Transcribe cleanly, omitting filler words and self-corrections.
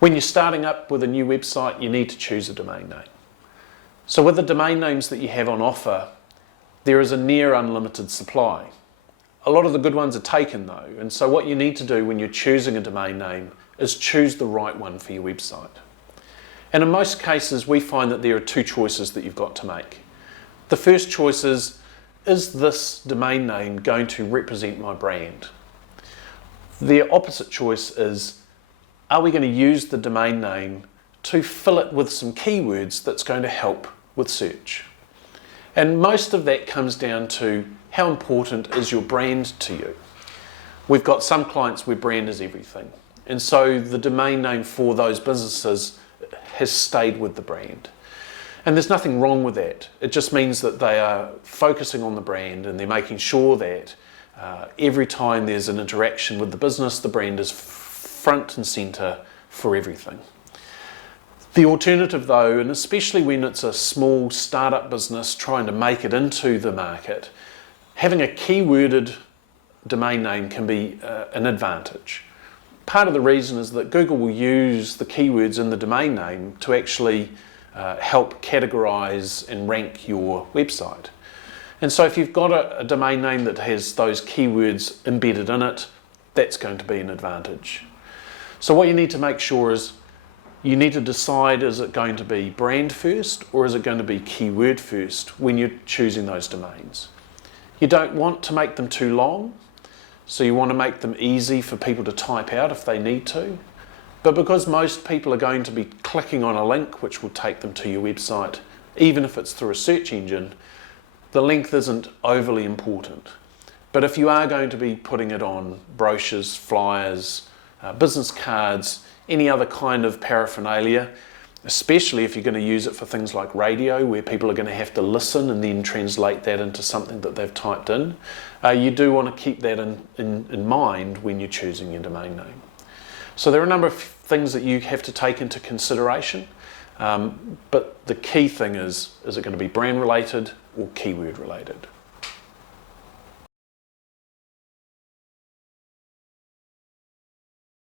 When you're starting up with a new website, you need to choose a domain name. So with the domain names that you have on offer, there is a near unlimited supply. A lot of the good ones are taken though, and so what you need to do when you're choosing a domain name is choose the right one for your website. And in most cases, we find that there are two choices that you've got to make. The first choice is this domain name going to represent my brand? The opposite choice is, are we going to use the domain name to fill it with some keywords that's going to help with search? And most of that comes down to how important is your brand to you. We've got some clients where brand is everything. And so the domain name for those businesses has stayed with the brand. And there's nothing wrong with that. It just means that they are focusing on the brand and they're making sure that every time there's an interaction with the business, the brand is front and center for everything. The alternative though, and especially when it's a small startup business trying to make it into the market, having a keyworded domain name can be an advantage. Part of the reason is that Google will use the keywords in the domain name to actually help categorize and rank your website. And so if you've got a domain name that has those keywords embedded in it, that's going to be an advantage. So what you need to make sure is you need to decide, is it going to be brand first or is it going to be keyword first when you're choosing those domains? You don't want to make them too long, so you want to make them easy for people to type out if they need to. But because most people are going to be clicking on a link which will take them to your website, even if it's through a search engine, the length isn't overly important. But if you are going to be putting it on brochures, flyers, business cards, any other kind of paraphernalia, especially if you're going to use it for things like radio where people are going to have to listen and then translate that into something that they've typed in, you do want to keep that in mind when you're choosing your domain name. So there are a number of things that you have to take into consideration, but the key thing is it going to be brand related or keyword related?